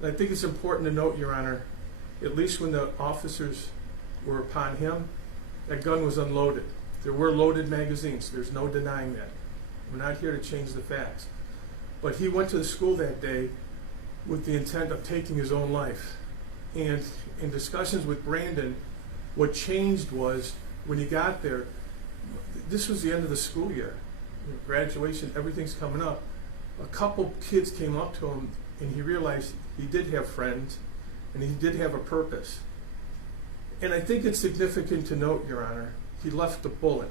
And I think it's important to note, Your Honor, at least when the officers were upon him, that gun was unloaded. There were loaded magazines. There's no denying that. We're not here to change the facts. But he went to the school that day with the intent of taking his own life. And in discussions with Brandon, what changed was when he got there, this was the end of the school year. Graduation, everything's coming up. A couple kids came up to him and he realized he did have friends and he did have a purpose. And I think it's significant to note, Your Honor, he left the bullet.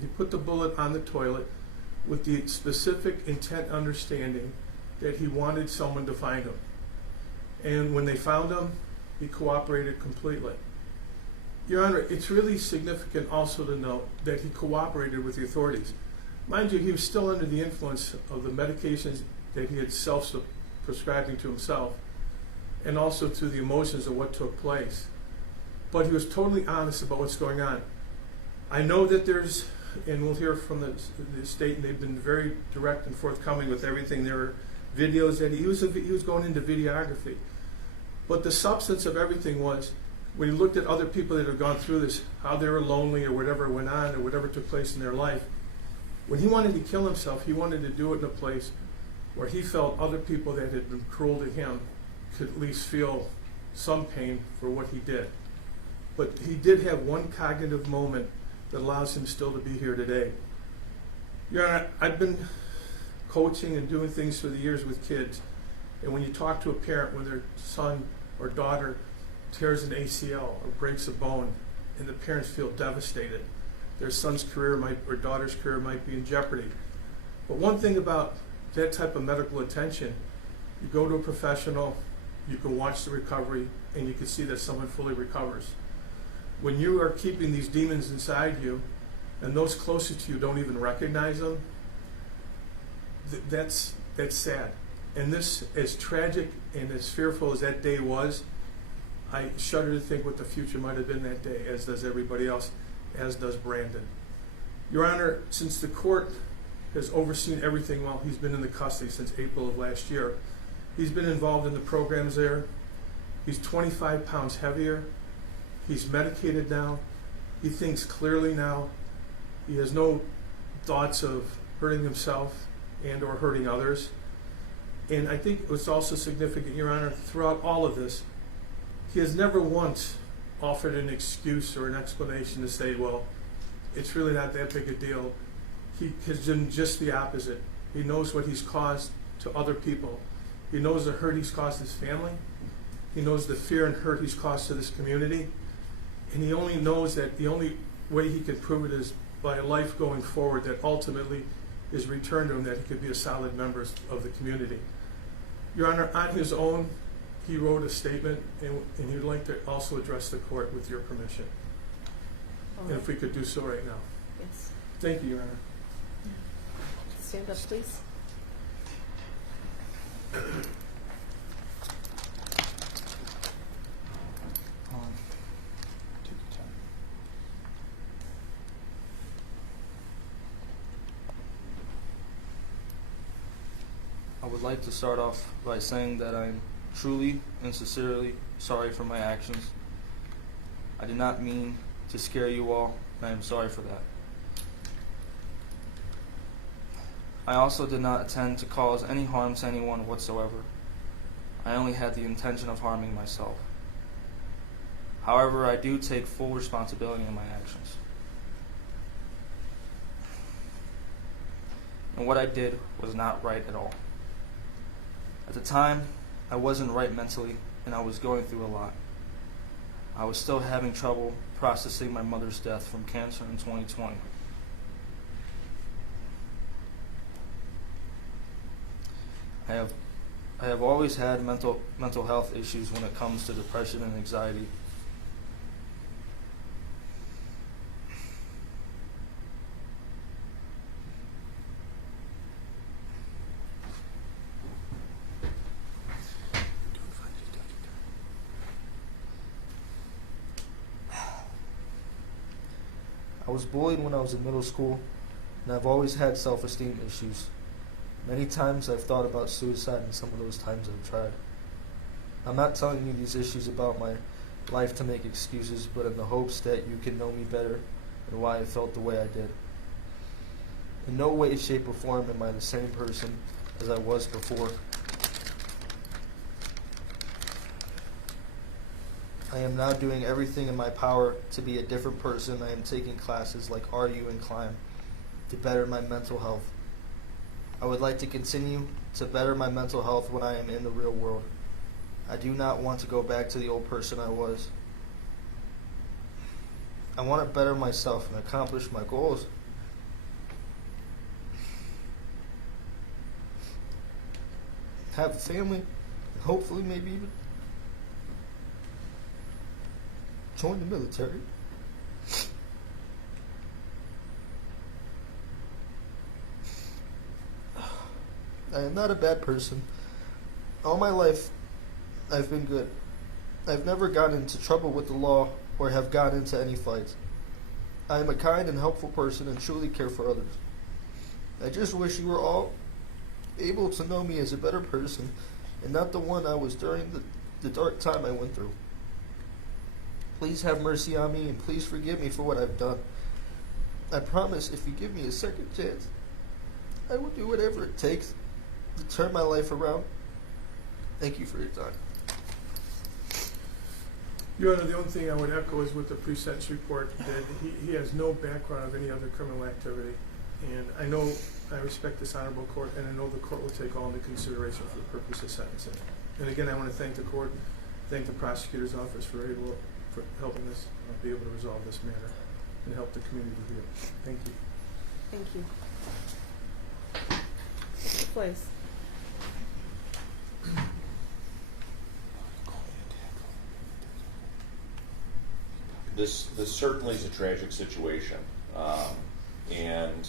He put the bullet on the toilet with the specific intent understanding that he wanted someone to find him. And when they found him, he cooperated completely. Your Honor, it's really significant also to note that he cooperated with the authorities. Mind you, he was still under the influence of the medications that he had self-prescribing to himself and also to the emotions of what took place. But he was totally honest about what's going on. I know that there's, and we'll hear from the state, and they've been very direct and forthcoming with everything. There are videos that he was going into videography. But the substance of everything was, when he looked at other people that had gone through this, how they were lonely or whatever went on or whatever took place in their life, when he wanted to kill himself, he wanted to do it in a place where he felt other people that had been cruel to him could at least feel some pain for what he did. But he did have one cognitive moment that allows him still to be here today. Your Honor, I've been coaching and doing things for the years with kids, and when you talk to a parent when their son or daughter tears an ACL or breaks a bone, and the parents feel devastated, their son's career or daughter's career might be in jeopardy. But one thing about that type of medical attention, you go to a professional, you can watch the recovery, and you can see that someone fully recovers. When you are keeping these demons inside you, and those closest to you don't even recognize them, that's sad. And this, as tragic and as fearful as that day was, I shudder to think what the future might have been that day, as does everybody else, as does Brandon. Your Honor, since the court has overseen everything while he's been in the custody since April of last year, he's been involved in the programs there. He's 25 pounds heavier. He's medicated now. He thinks clearly now. He has no thoughts of hurting himself and or hurting others. And I think what's also significant, Your Honor, throughout all of this, he has never once offered an excuse or an explanation to say, well, it's really not that big a deal. He has done just the opposite. He knows what he's caused to other people. He knows the hurt he's caused his family. He knows the fear and hurt he's caused to this community. And he only knows that the only way he can prove it is by a life going forward that ultimately is returned to him, that he could be a solid member of the community. Your Honor, on his own, he wrote a statement, and he would like to also address the court with your permission. And if we could do so right now. Yes. Thank you, Your Honor. Stand up, please. I would like to start off by saying that I'm truly and sincerely sorry for my actions. I did not mean to scare you all, and I am sorry for that. I also did not intend to cause any harm to anyone whatsoever. I only had the intention of harming myself. However, I do take full responsibility in my actions. And what I did was not right at all. At the time, I wasn't right mentally, and I was going through a lot. I was still having trouble processing my mother's death from cancer in 2020. I have always had mental health issues when it comes to depression and anxiety. I was bullied when I was in middle school, and I've always had self-esteem issues. Many times I've thought about suicide, and some of those times I've tried. I'm not telling you these issues about my life to make excuses, but in the hopes that you can know me better and why I felt the way I did. In no way, shape, or form am I the same person as I was before. I am now doing everything in my power to be a different person. I am taking classes like RU and Climb to better my mental health. I would like to continue to better my mental health when I am in the real world. I do not want to go back to the old person I was. I want to better myself and accomplish my goals. Have a family, and hopefully maybe even join the military. I am not a bad person. All my life, I've been good. I've never gotten into trouble with the law or have gotten into any fights. I am a kind and helpful person and truly care for others. I just wish you were all able to know me as a better person and not the one I was during the dark time I went through. Please have mercy on me and please forgive me for what I've done. I promise if you give me a second chance, I will do whatever it takes to turn my life around. Thank you for your time. Your Honor, the only thing I would echo is with the pre-sentence report that he has no background of any other criminal activity. And I know, I respect this honorable court, and I know the court will take all into consideration for the purpose of sentencing. And again, I want to thank the court, thank the prosecutor's office for helping us be able to resolve this matter and help the community here. Thank you. Thank you. Mr. Place. This certainly is a tragic situation, and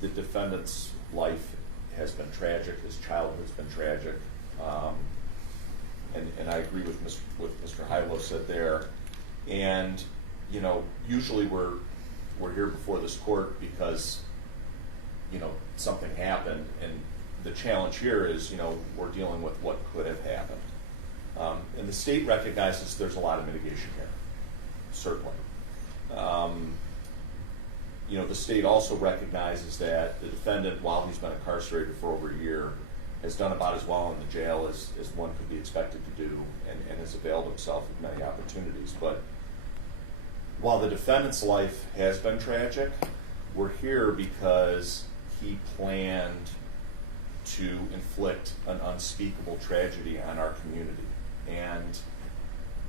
the defendant's life has been tragic. His childhood's been tragic, and I agree with what Mr. Hilo said there. And you know, usually we're here before this court because something happened, and the challenge here is we're dealing with what could have happened, and the state recognizes there's a lot of mitigation here. Certainly. The state also recognizes that the defendant, while he's been incarcerated for over a year, has done about as well in the jail as one could be expected to do, and has availed himself of many opportunities. But while the defendant's life has been tragic, we're here because he planned to inflict an unspeakable tragedy on our community. And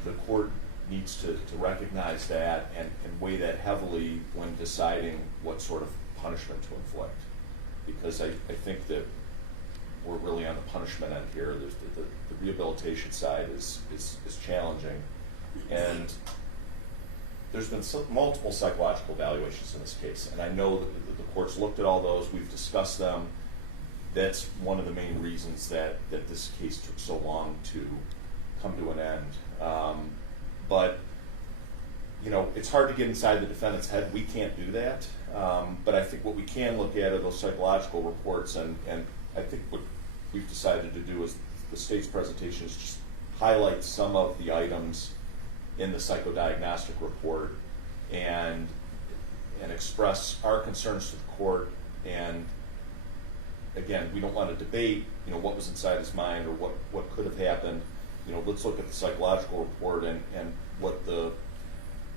the court needs to recognize that and weigh that heavily when deciding what sort of punishment to inflict. Because I think that we're really on the punishment end here. There's the rehabilitation side is challenging. And there's been multiple psychological evaluations in this case. And I know that the court's looked at all those. We've discussed them. That's one of the main reasons that this case took so long to come to an end. But it's hard to get inside the defendant's head. We can't do that. But I think what we can look at are those psychological reports, and I think what we've decided to do is the state's presentation is just highlight some of the items in the psychodiagnostic report and express our concerns to the court. And again, we don't want to debate what was inside his mind or what could have happened. Let's look at the psychological report and what the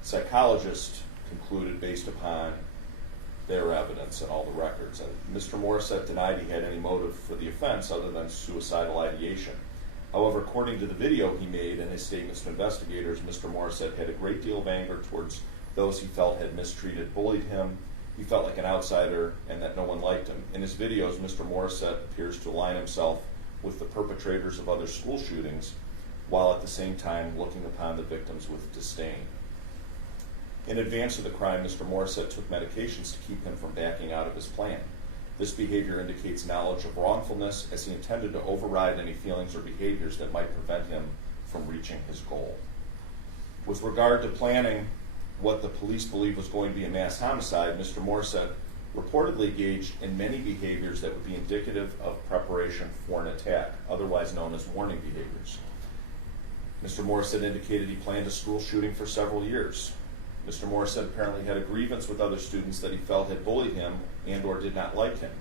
psychologist concluded based upon their evidence and all the records. And Mr. Morrissette denied he had any motive for the offense other than suicidal ideation. However, according to the video he made and his statements to investigators, Mr. Morrissette had a great deal of anger towards those he felt had mistreated, bullied him. He felt like an outsider and that no one liked him. In his videos, Mr. Morrissette appears to align himself with the perpetrators of other school shootings, while at the same time looking upon the victims with disdain. In advance of the crime, Mr. Morrissette took medications to keep him from backing out of his plan. This behavior indicates knowledge of wrongfulness, as he intended to override any feelings or behaviors that might prevent him from reaching his goal. With regard to planning what the police believe was going to be a mass homicide, Mr. Morrissette reportedly engaged in many behaviors that would be indicative of preparation for an attack, otherwise known as warning behaviors. Mr. Morrissette indicated he planned a school shooting for several years. Mr. Morrissette apparently had a grievance with other students that he felt had bullied him and or did not like him.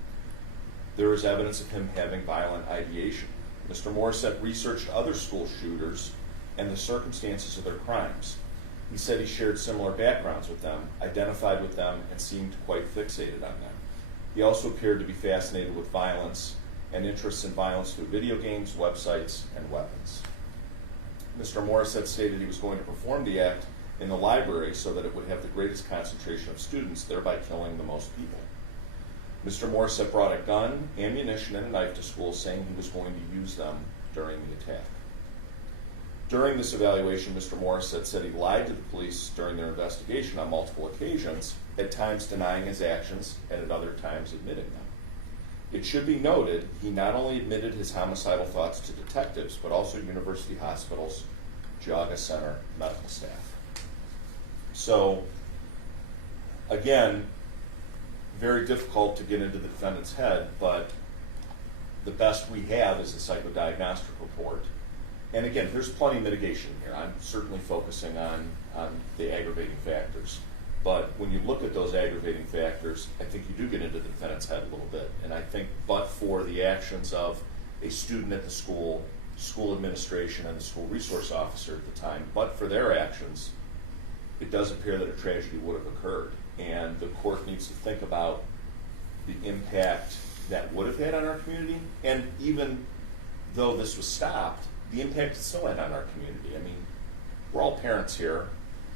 There is evidence of him having violent ideation. Mr. Morrissette researched other school shooters and the circumstances of their crimes. He said he shared similar backgrounds with them, identified with them, and seemed quite fixated on them. He also appeared to be fascinated with violence and interests in violence through video games, websites, and weapons. Mr. Morrissette stated he was going to perform the act in the library so that it would have the greatest concentration of students, thereby killing the most people. Mr. Morrissette brought a gun, ammunition, and a knife to school, saying he was going to use them during the attack. During this evaluation, Mr. Morrissette said he lied to the police during their investigation on multiple occasions, at times denying his actions and at other times admitting them. It should be noted he not only admitted his homicidal thoughts to detectives, but also University Hospital's Geauga Center medical staff. So, again, very difficult to get into the defendant's head, but the best we have is a psychodiagnostic report. And again, there's plenty of mitigation here. I'm certainly focusing on the aggravating factors. But when you look at those aggravating factors, I think you do get into the defendant's head a little bit. And I think but for the actions of a student at the school, school administration, and the school resource officer at the time, but for their actions, it does appear that a tragedy would have occurred. And the court needs to think about the impact that would have had on our community. And even though this was stopped, the impact it still had on our community. I mean, we're all parents here.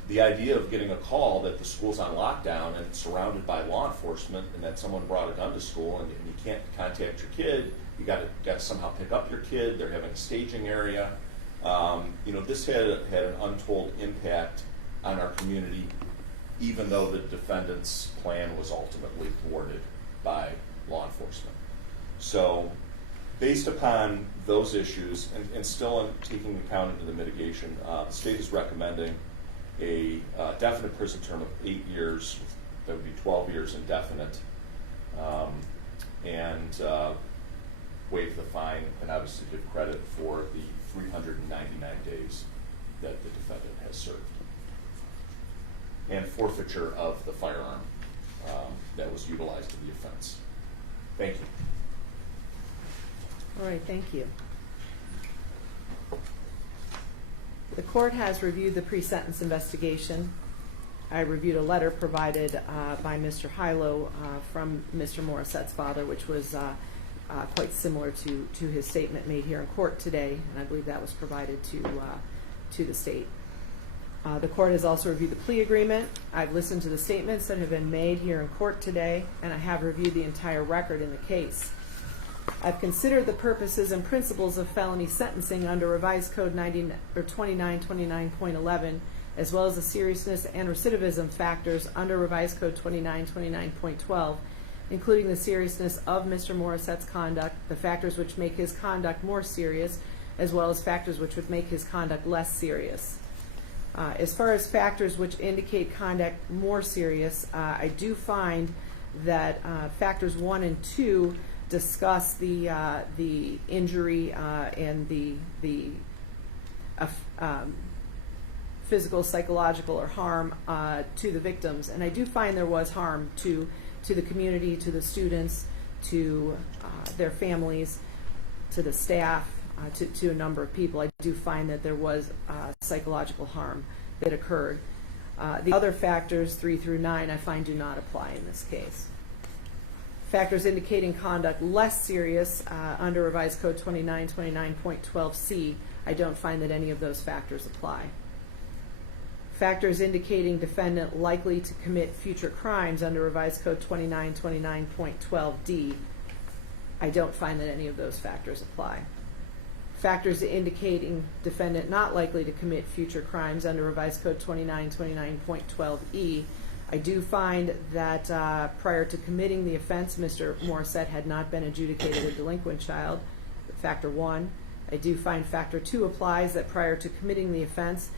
The idea of getting a call that the school's on lockdown and it's surrounded by law enforcement and that someone brought a gun to school and you can't contact your kid, you got to somehow pick up your kid, they're having a staging area. This had an untold impact on our community, even though the defendant's plan was ultimately thwarted by law enforcement. So, based upon those issues, and still taking account into the mitigation, the state is recommending a definite prison term of 8 years, that would be 12 years indefinite, and waive the fine, and obviously give credit for the 399 days that the defendant has served, and forfeiture of the firearm that was utilized in the offense. Thank you. All right, thank you. The court has reviewed the pre-sentence investigation. I reviewed a letter provided by Mr. Hilo from Mr. Morissette's father, which was quite similar to his statement made here in court today, and I believe that was provided to the state. The court has also reviewed the plea agreement. I've listened to the statements that have been made here in court today, and I have reviewed the entire record in the case. I've considered the purposes and principles of felony sentencing under Revised Code 2929.11, as well as the seriousness and recidivism factors under Revised Code 2929.12, including the seriousness of Mr. Morissette's conduct, the factors which make his conduct more serious, as well as factors which would make his conduct less serious. As far as factors which indicate conduct more serious, I do find that factors 1 and 2 discuss the injury and the physical, psychological, or harm to the victims, and I do find there was harm to the community, to the students, to their families, to the staff, to a number of people. I do find that there was psychological harm that occurred. The other factors, 3 through 9, I find do not apply in this case. Factors indicating conduct less serious under Revised Code 2929.12c, I don't find that any of those factors apply. Factors indicating defendant likely to commit future crimes under Revised Code 2929.12d, I don't find that any of those factors apply. Factors indicating defendant not likely to commit future crimes under Revised Code 2929.12e, I do find that prior to committing the offense, Mr. Morrissette had not been adjudicated a delinquent child, factor 1. I do find factor 2 applies, that prior to committing the offense,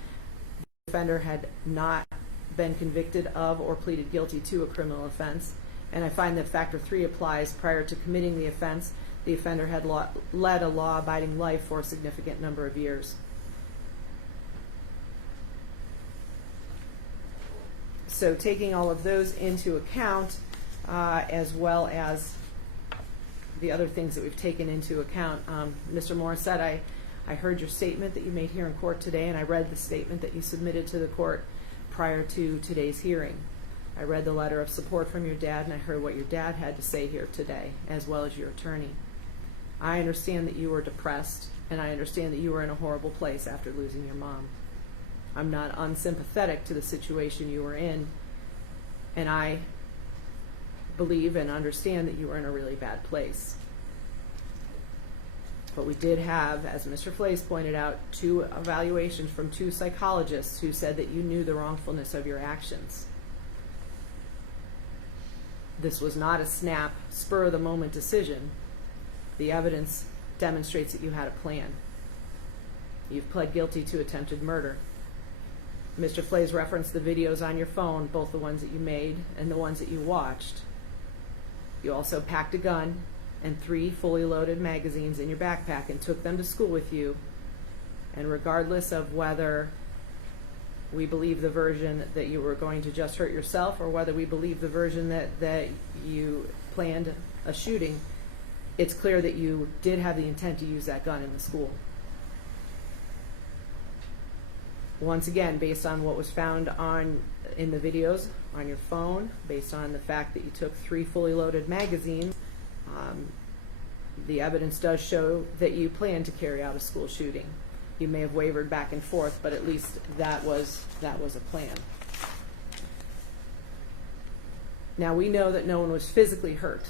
the offender had not been convicted of or pleaded guilty to a criminal offense. And I find that factor 3 applies, prior to committing the offense, the offender had led a law-abiding life for a significant number of years. So taking all of those into account, as well as the other things that we've taken into account, Mr. Morrissette, I heard your statement that you made here in court today, and I read the statement that you submitted to the court prior to today's hearing. I read the letter of support from your dad, and I heard what your dad had to say here today, as well as your attorney. I understand that you were depressed, and I understand that you were in a horrible place after losing your mom. I'm not unsympathetic to the situation you were in, and I believe and understand that you were in a really bad place. But we did have, as Mr. Flays pointed out, 2 evaluations from 2 psychologists who said that you knew the wrongfulness of your actions. This was not a snap, spur-of-the-moment decision. The evidence demonstrates that you had a plan. You've pled guilty to attempted murder. Mr. Flays referenced the videos on your phone, both the ones that you made and the ones that you watched. You also packed a gun and 3 fully loaded magazines in your backpack and took them to school with you. And regardless of whether we believe the version that you were going to just hurt yourself or whether we believe the version that you planned a shooting, it's clear that you did have the intent to use that gun in the school. Once again, based on what was found in the videos on your phone, based on the fact that you took 3 fully loaded magazines, the evidence does show that you planned to carry out a school shooting. You may have wavered back and forth, but at least that was a plan. Now, we know that no one was physically hurt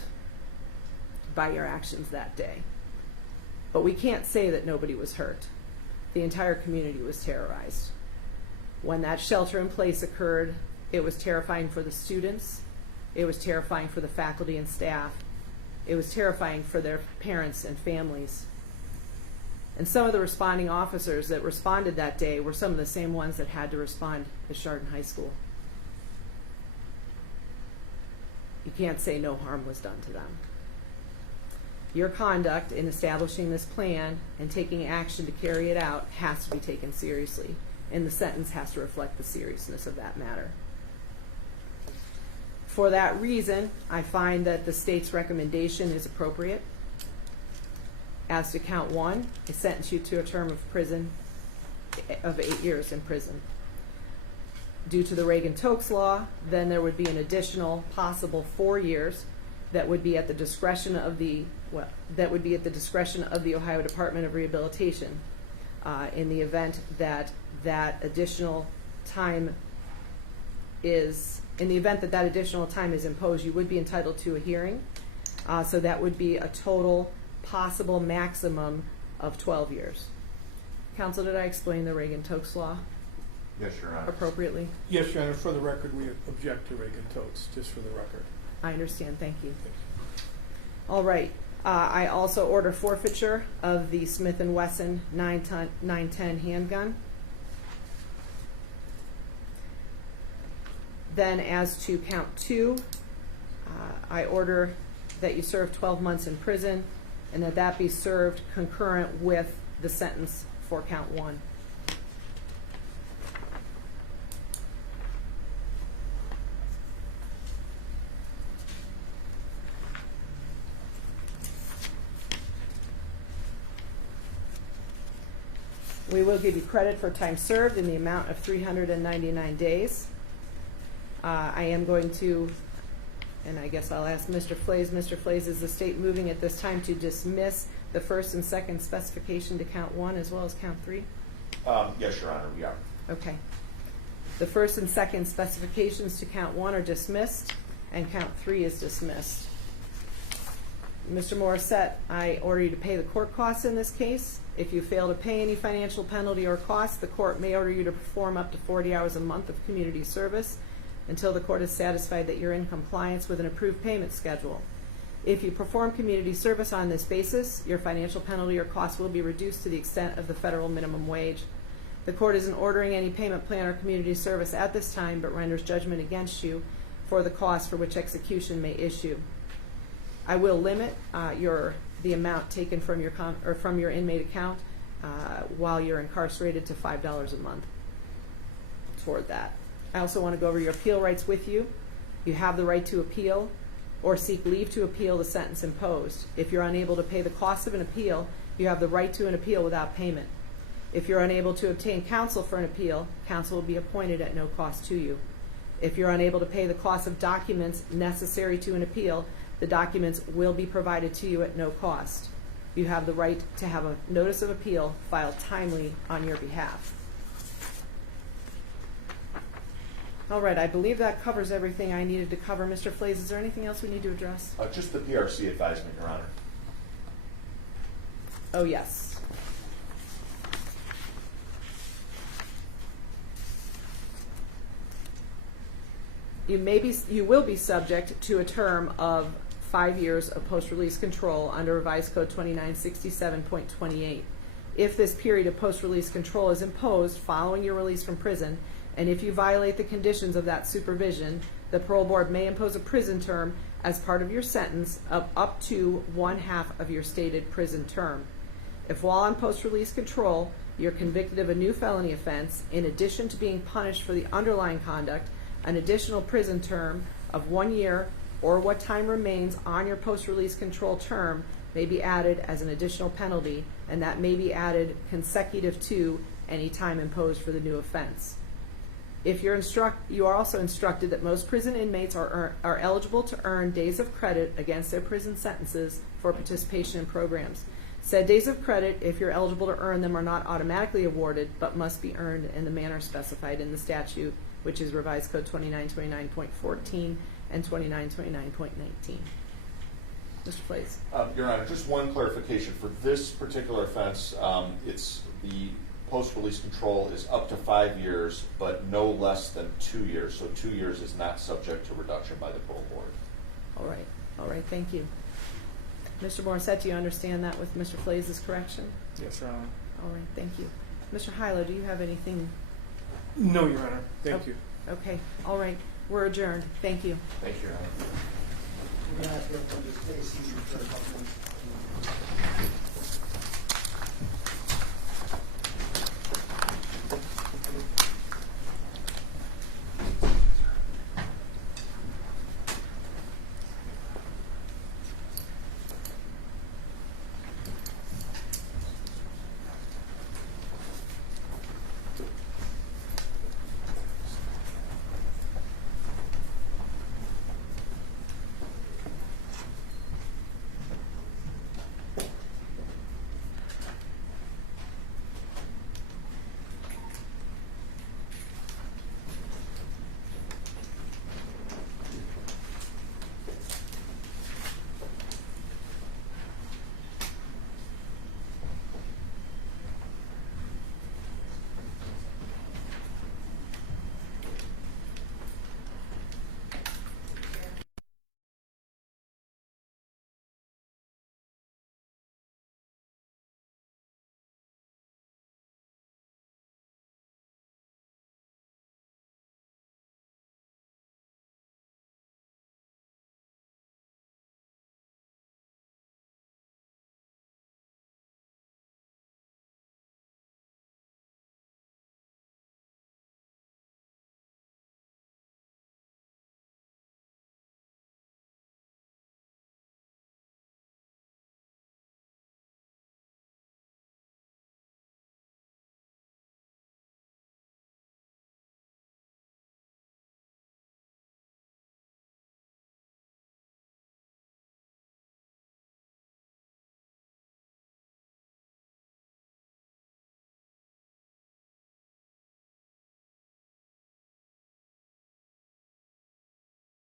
by your actions that day, but we can't say that nobody was hurt. The entire community was terrorized. When that shelter in place occurred, it was terrifying for the students, it was terrifying for the faculty and staff, it was terrifying for their parents and families. And some of the responding officers that responded that day were some of the same ones that had to respond at Chardon High School. You can't say no harm was done to them. Your conduct in establishing this plan and taking action to carry it out has to be taken seriously, and the sentence has to reflect the seriousness of that matter. For that reason, I find that the state's recommendation is appropriate. As to count 1, I sentence you to a term of prison of 8 years in prison. Due to the Reagan-Tokes law, then there would be an additional possible 4 years that would be at the discretion of the Ohio Department of Rehabilitation in the event that that additional time is imposed. You would be entitled to a hearing, so that would be a total possible maximum of 12 years. Counsel, did I explain the Reagan-Tokes law Yes, Your Honor. appropriately? Yes, Your Honor, for the record, we object to Reagan-Tokes, just for the record. I understand, thank you. All right, I also order forfeiture of the Smith & Wesson 910 handgun. Then as to count 2, I order that you serve 12 months in prison and that be served concurrent with the sentence for count 1. We will give you credit for time served in the amount of 399 days. I am going to, and I guess I'll ask Mr. Flays. Mr. Flays, is the state moving at this time to dismiss the first and second specification to count 1 as well as count 3? Yes, Your Honor, we are. Okay. The first and second specifications to count 1 are dismissed, and count 3 is dismissed. Mr. Morrissette, I order you to pay the court costs in this case. If you fail to pay any financial penalty or costs, the court may order you to perform up to 40 hours a month of community service until the court is satisfied that you're in compliance with an approved payment schedule. If you perform community service on this basis, your financial penalty or costs will be reduced to the extent of the federal minimum wage. The court isn't ordering any payment plan or community service at this time, but renders judgment against you for the cost for which execution may issue. I will limit the amount taken from your inmate account while you're incarcerated to $5 a month toward that. I also want to go over your appeal rights with you. You have the right to appeal or seek leave to appeal the sentence imposed. If you're unable to pay the cost of an appeal, you have the right to an appeal without payment. If you're unable to obtain counsel for an appeal, counsel will be appointed at no cost to you. If you're unable to pay the cost of documents necessary to an appeal, the documents will be provided to you at no cost. You have the right to have a notice of appeal filed timely on your behalf. All right, I believe that covers everything I needed to cover. Mr. Flays, is there anything else we need to address? Just the PRC advisement, Your Honor. Oh, yes. You will be subject to a term of 5 years of post-release control under Revised Code 2967.28. If this period of post-release control is imposed following your release from prison, and if you violate the conditions of that supervision, the parole board may impose a prison term as part of your sentence of up to 1/2 of your stated prison term. If while on post-release control, you're convicted of a new felony offense, in addition to being punished for the underlying conduct, an additional prison term of 1 year or what time remains on your post-release control term may be added as an additional penalty, and that may be added consecutive to any time imposed for the new offense. If you are also instructed that most prison inmates are eligible to earn days of credit against their prison sentences for participation in programs. Said days of credit, if you're eligible to earn them, are not automatically awarded, but must be earned in the manner specified in the statute, which is Revised Code 2929.14 and 2929.19. Mr. Flays. Your Honor, just one clarification. For this particular offense, it's the post-release control is up to 5 years, but no less than 2 years. So 2 years is not subject to reduction by the parole board. All right, thank you. Mr. Morrissette, do you understand that with Mr. Flays' correction? Yes, Your Honor. All right, thank you. Mr. Hylo, do you have anything? No, Your Honor. Thank you. Okay, all right, we're adjourned. Thank you. Thank you, Your Honor. We're going to have to go from this case for a couple minutes.